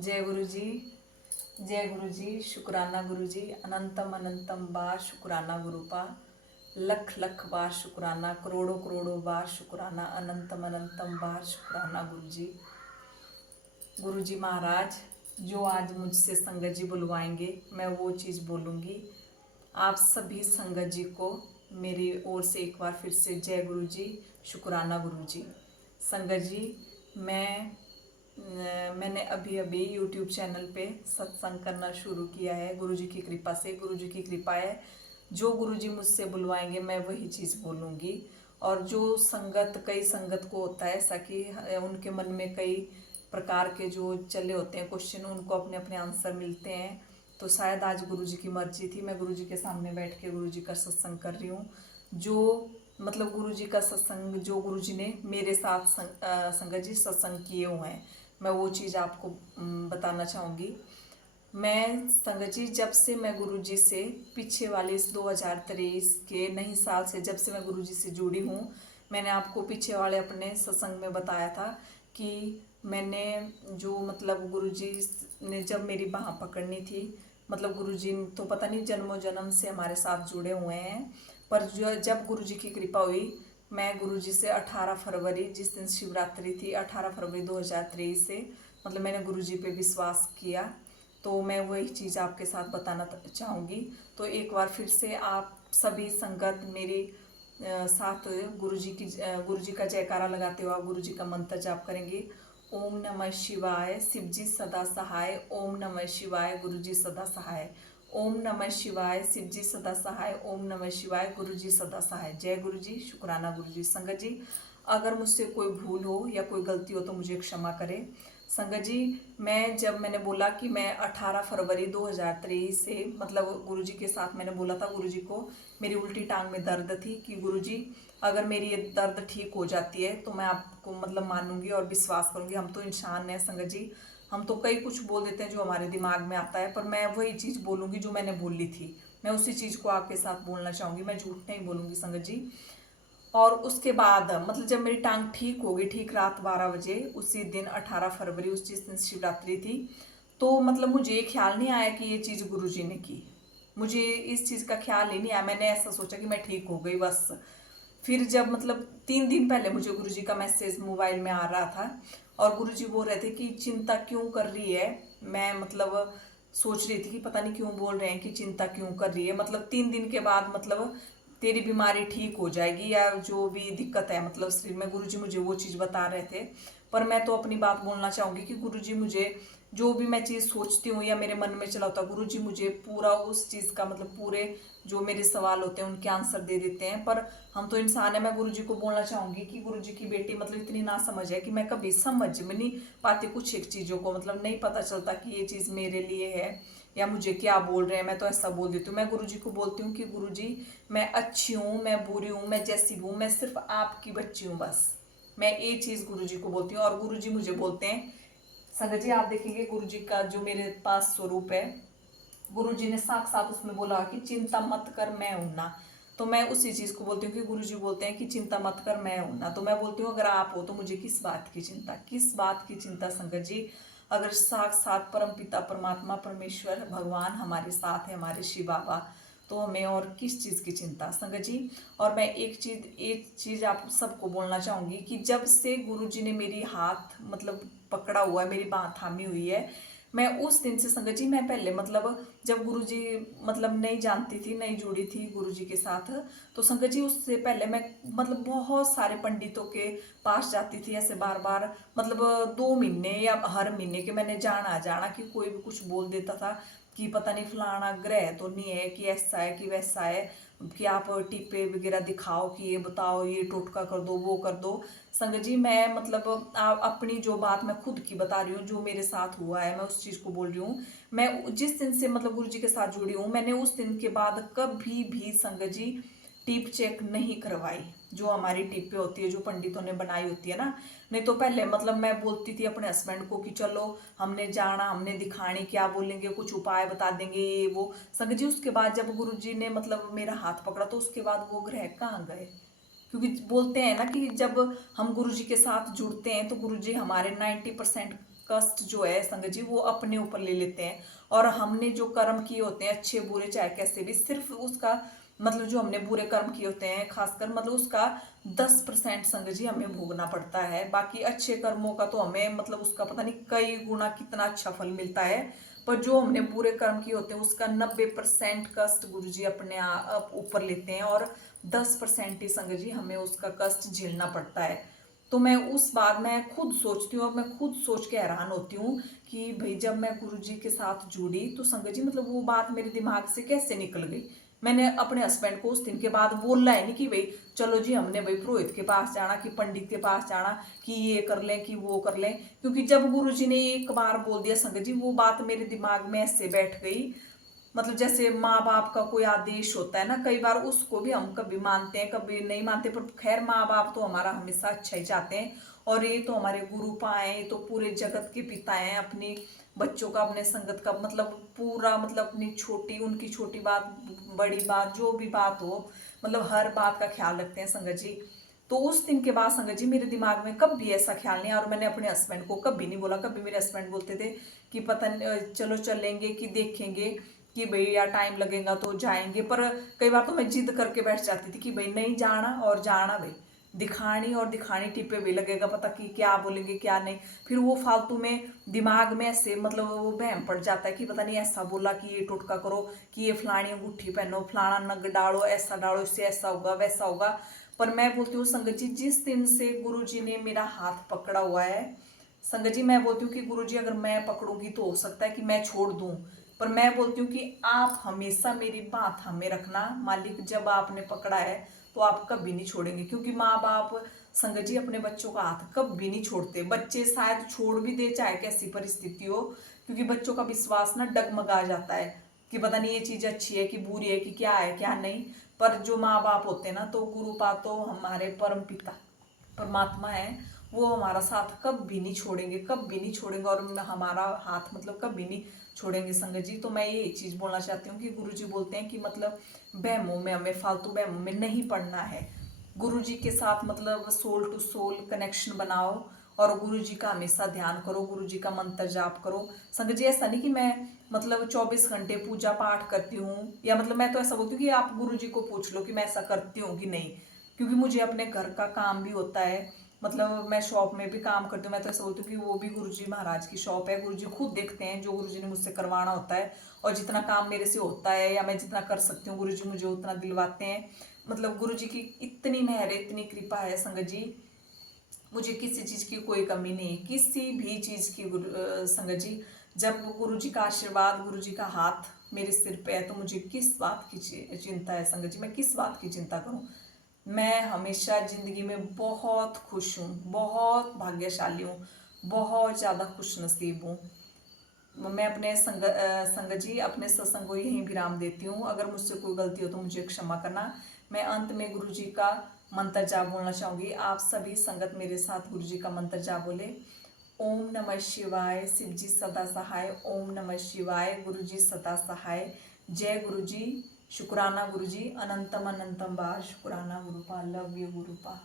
जय गुरु जी। जय गुरु जी। शुक्राना गुरु जी। अनंतम अनंतम बार शुक्राना गुरु पा। लख लख बार शुक्राना, करोड़ों करोड़ों बार शुक्राना, अनंतम अनंतम बार शुक्राना गुरु जी। गुरु जी महाराज, जो आज मुझसे संगत जी बुलवाएंगे मैं वो चीज़ बोलूँगी। आप सभी संगत जी को मेरी ओर से एक बार फिर से जय गुरु जी, शुक्राना गुरु जी। संगत जी, मैंने अभी अभी YouTube चैनल पे सत्संग करना शुरू किया है। गुरु जी की कृपा से, गुरु जी की कृपा है। जो गुरु जी मुझसे बुलवाएंगे मैं वही चीज़ बोलूँगी। और जो संगत, कई संगत को होता है ऐसा कि उनके मन में कई प्रकार के जो चले होते हैं क्वेश्चन, उनको अपने अपने आंसर मिलते हैं। तो शायद आज गुरु जी की मर्जी थी, मैं गुरु जी के सामने बैठ के गुरु जी का सत्संग कर रही हूँ। जो मतलब गुरु जी का सत्संग, जो गुरु जी ने मेरे साथ संगत जी सत्संग किए हुए हैं, मैं वो चीज़ आपको बताना चाहूँगी। मैं संगत जी, जब से मैं गुरुजी से पीछे वाले इस 2023 के नई साल से जब से मैं गुरुजी से जुड़ी हूँ, मैंने आपको पीछे वाले अपने सत्संग में बताया था कि मैंने जो मतलब गुरुजी ने जब मेरी बाह पकड़नी थी, मतलब गुरुजी तो पता नहीं जन्मों जन्म से हमारे साथ जुड़े हुए हैं, पर जो जब गुरुजी की कृपा हुई, मैं गुरुजी से 18 फरवरी, जिस दिन शिवरात्रि थी, 18 फरवरी 2023 से मतलब मैंने गुरुजी पे विश्वास किया। तो मैं वही चीज़ आपके साथ बताना चाहूँगी। तो एक बार फिर से आप सभी संगत मेरी साथ गुरुजी का जयकारा लगाते हुए आप गुरुजी का मंत्र जाप करेंगे। ओम नमः शिवाय, शिवजी सदा सहाय। ओम नमः शिवाय, गुरुजी सदा सहाय। ओम नमः शिवाय, शिवजी सदा सहाय। ओम नमः शिवाय, गुरुजी सदा सहाय। जय गुरु जी, शुक्राना गुरु जी। संगत जी, अगर मुझसे कोई भूल हो या कोई गलती हो तो मुझे क्षमा करें। संगत जी, मैंने बोला कि मैं 18 फरवरी 2023 से मतलब गुरुजी के साथ मैंने बोला था गुरुजी को, मेरी उल्टी टांग में दर्द थी कि गुरुजी अगर मेरी ये दर्द ठीक हो जाती है तो मैं आपको मतलब मानूंगी और विश्वास करूंगी। हम तो इंसान हैं संगत जी, हम तो कई कुछ बोल देते हैं जो हमारे दिमाग में आता है, पर मैं वही चीज़ बोलूंगी जो मैंने बोली थी। मैं उसी चीज़ को आपके साथ बोलना चाहूँगी, मैं झूठ नहीं बोलूँगी संगत जी। और उसके बाद मतलब जब मेरी टांग ठीक हो गई, ठीक रात 12 बजे उसी दिन 18 फरवरी, उस जिस दिन शिवरात्रि थी, तो मतलब मुझे ये ख्याल नहीं आया कि ये चीज़ गुरुजी ने की। मुझे इस चीज़ का ख्याल ही नहीं आया। मैंने ऐसा सोचा कि मैं ठीक हो गई बस। फिर जब मतलब 3 दिन पहले मुझे गुरुजी का मैसेज मोबाइल में आ रहा था और गुरुजी बोल रहे थे कि चिंता क्यों कर रही है। मैं मतलब सोच रही थी कि पता नहीं क्यों बोल रहे हैं कि चिंता क्यों कर रही है, मतलब 3 दिन के बाद मतलब तेरी बीमारी ठीक हो जाएगी या जो भी दिक्कत है मतलब शरीर में, गुरुजी मुझे वो चीज़ बता रहे थे। पर मैं तो अपनी बात बोलना चाहूँगी कि गुरुजी मुझे जो भी मैं चीज़ सोचती हूँ या मेरे मन में चला होता है, गुरुजी मुझे पूरा उस चीज़ का मतलब पूरे जो मेरे सवाल होते हैं उनके आंसर दे देते हैं। पर हम तो इंसान है। मैं गुरुजी को बोलना चाहूँगी कि गुरुजी की बेटी मतलब इतनी ना समझ है कि मैं कभी समझ में नहीं पाती कुछ एक चीज़ों को, मतलब नहीं पता चलता कि ये चीज़ मेरे लिए है या मुझे क्या बोल रहे हैं। मैं तो ऐसा बोल देती हूँ। मैं गुरुजी को बोलती हूँ कि गुरुजी मैं अच्छी हूँ, मैं बुरी हूँ, मैं जैसी हूँ, मैं सिर्फ आपकी बच्ची हूँ बस। मैं ये चीज़ गुरुजी को बोलती हूँ और गुरुजी मुझे बोलते हैं। संगत जी, आप देखेंगे गुरुजी का जो मेरे पास स्वरूप है, गुरुजी ने साथ उसमें बोला कि चिंता मत कर, मैं हूं ना। तो मैं उसी चीज को बोलती हूँ कि गुरुजी बोलते हैं कि चिंता मत कर, मैं हूं ना। तो मैं बोलती हूँ अगर आप हो तो मुझे किस बात की चिंता, किस बात की चिंता संगत जी। अगर साक्षात परम पिता परमात्मा परमेश्वर भगवान हमारे साथ है, हमारे शिव बाबा, तो हमें और किस चीज़ की चिंता संगत जी। और मैं एक चीज़ आप सबको बोलना चाहूँगी कि जब से गुरुजी ने मेरी हाथ मतलब पकड़ा हुआ है, मेरी बाह थामी हुई है, मैं उस दिन से संगत जी, मैं पहले मतलब जब गुरुजी मतलब नहीं जानती थी, नहीं जुड़ी थी गुरुजी के साथ, तो संगत जी उससे पहले मैं मतलब बहुत सारे पंडितों के पास जाती थी ऐसे बार बार, मतलब 2 महीने या हर महीने के मैंने जाना जाना कि कोई भी कुछ बोल देता था कि पता नहीं फलाना ग्रह तो नहीं है, कि ऐसा है कि वैसा है, कि आप टिप्पे वगैरह दिखाओ, कि ये बताओ, ये टोटका कर दो, वो कर दो। संगत जी मैं मतलब अपनी जो बात मैं खुद की बता रही हूँ, जो मेरे साथ हुआ है मैं उस चीज़ को बोल रही हूँ। मैं जिस दिन से मतलब गुरु जी के साथ जुड़ी हूँ, मैंने उस दिन के बाद कभी भी संगत जी टिप चेक नहीं करवाई। जो हमारी टिपें होती है जो पंडितों ने बनाई होती है ना, नहीं तो पहले मतलब मैं बोलती थी अपने हस्बैंड को कि चलो हमने जाना, हमने दिखानी, क्या बोलेंगे, कुछ उपाय बता देंगे ये वो। संगत जी उसके बाद जब गुरु जी ने मतलब मेरा हाथ पकड़ा तो उसके बाद वो ग्रह कहाँ गए। क्योंकि बोलते हैं ना कि जब हम गुरुजी के साथ जुड़ते हैं तो गुरुजी हमारे 90% कष्ट जो है संगत जी वो अपने ऊपर ले लेते हैं। और हमने जो कर्म किए होते हैं अच्छे बुरे चाहे कैसे भी, सिर्फ उसका मतलब जो हमने बुरे कर्म किए होते हैं खासकर मतलब उसका 10% संगत जी हमें भोगना पड़ता है। बाकी अच्छे कर्मों का तो हमें मतलब उसका पता नहीं कई गुना कितना अच्छा फल मिलता है। पर जो हमने बुरे कर्म किए होते हैं उसका 90% कष्ट गुरु जी अपने आप ऊपर लेते हैं और 10% ही संगत जी हमें उसका कष्ट झेलना पड़ता है। तो मैं उस बात मैं खुद सोचती हूँ और मैं खुद सोच के हैरान होती हूँ कि भाई जब मैं गुरु जी के साथ जुड़ी तो संगत जी मतलब वो बात मेरे दिमाग से कैसे निकल गई। मैंने अपने हस्बैंड को उस दिन के बाद बोलना है नहीं कि भाई चलो जी हमने भाई पुरोहित के पास जाना कि पंडित के पास जाना कि ये कर लें कि वो कर लें, क्योंकि जब गुरु जी ने एक बार बोल दिया संगत जी वो बात मेरे दिमाग में ऐसे बैठ गई। मतलब जैसे माँ बाप का कोई आदेश होता है ना, कई बार उसको भी हम कभी मानते हैं कभी नहीं मानते, पर खैर माँ बाप तो हमारा हमेशा अच्छा ही चाहते हैं। और ये तो हमारे गुरु पाए, ये तो पूरे जगत के पिता हैं, अपनी बच्चों का अपने संगत का मतलब पूरा मतलब अपनी छोटी उनकी छोटी बात बड़ी बात जो भी बात हो मतलब हर बात का ख्याल रखते हैं संगत जी। तो उस दिन के बाद संगत जी मेरे दिमाग में कभी ऐसा ख्याल नहीं, और मैंने अपने हस्बैंड को कभी नहीं बोला। कभी मेरे हस्बैंड बोलते थे कि पता चलो चलेंगे कि देखेंगे कि भाई यार टाइम लगेगा तो जाएंगे, पर कई बार तो मैं जिद करके बैठ जाती थी कि भाई नहीं जाना और जाना भाई, दिखानी और दिखानी टिप्पे भी लगेगा पता कि क्या बोलेंगे क्या नहीं। फिर वो फालतू में दिमाग में ऐसे मतलब वो बहम पड़ जाता है कि पता नहीं ऐसा बोला कि ये टोटका करो कि ये फलानी अंगूठी पहनो फलाना नग डालो ऐसा डालो इससे ऐसा होगा वैसा होगा। पर मैं बोलती हूँ संगत जी जिस दिन से गुरु जी ने मेरा हाथ पकड़ा हुआ है संगत जी, मैं बोलती हूँ कि गुरु जी अगर मैं पकड़ूंगी तो हो सकता है कि मैं छोड़ दूं, पर मैं बोलती हूँ कि आप हमेशा मेरी बात हमें रखना मालिक, जब आपने पकड़ा है तो आप कभी नहीं छोड़ेंगे। क्योंकि माँ बाप संगत जी अपने बच्चों का हाथ कभी नहीं छोड़ते, बच्चे शायद छोड़ भी दे चाहे कैसी परिस्थिति हो, क्योंकि बच्चों का विश्वास ना डगमगा जाता है कि पता नहीं ये चीज अच्छी है कि बुरी है कि क्या है क्या नहीं। पर जो माँ बाप होते हैं ना तो गुरु पा तो हमारे परम पिता परमात्मा है, वो हमारा साथ कभी नहीं छोड़ेंगे कभी नहीं छोड़ेंगे और हमारा हाथ मतलब कभी नहीं छोड़ेंगे संगत जी। तो मैं ये चीज बोलना चाहती हूँ कि गुरु जी बोलते हैं कि मतलब बहमों में हमें फालतू बहमों में नहीं पड़ना है। गुरु जी के साथ मतलब सोल टू सोल कनेक्शन बनाओ और गुरु जी का हमेशा ध्यान करो, गुरु जी का मंत्र जाप करो। संगत जी ऐसा नहीं कि मैं मतलब 24 घंटे पूजा पाठ करती हूँ, या मतलब मैं तो ऐसा बोलती हूँ कि आप गुरु जी को पूछ लो कि मैं ऐसा करती हूँ कि नहीं, क्योंकि मुझे अपने घर का काम भी होता है। मतलब मैं शॉप में भी काम करती हूँ, मैं तो ऐसा बोलती हूँ कि वो भी गुरुजी महाराज की शॉप है, गुरुजी खुद देखते हैं जो गुरुजी ने मुझसे करवाना होता है, और जितना काम मेरे से होता है या मैं जितना कर सकती हूँ गुरुजी मुझे उतना दिलवाते हैं। मतलब गुरुजी की इतनी मेहर है इतनी कृपा है संगत जी, मुझे किसी चीज की कोई कमी नहीं, किसी भी चीज की संगत जी। जब गुरु जी का आशीर्वाद गुरु जी का हाथ मेरे सिर पे है तो मुझे किस बात की चिंता है संगत जी, मैं किस बात की चिंता करूं। मैं हमेशा जिंदगी में बहुत खुश हूँ, बहुत भाग्यशाली हूँ, बहुत ज़्यादा खुश नसीब हूँ। मैं अपने संगत जी अपने सत्संग को यहीं विराम देती हूँ। अगर मुझसे कोई गलती हो तो मुझे क्षमा करना। मैं अंत में गुरु जी का मंत्र जाप बोलना चाहूँगी, आप सभी संगत मेरे साथ गुरु जी का मंत्र जाप बोले। ओम नमः शिवाय, शिव जी सदा सहाय। ओम नमः शिवाय, गुरु जी सदा सहाय। जय गुरु जी, शुक्राना गुरु जी, अनंतम अनंतम बार शुक्राना गुरुपा, लव यू गुरुपा।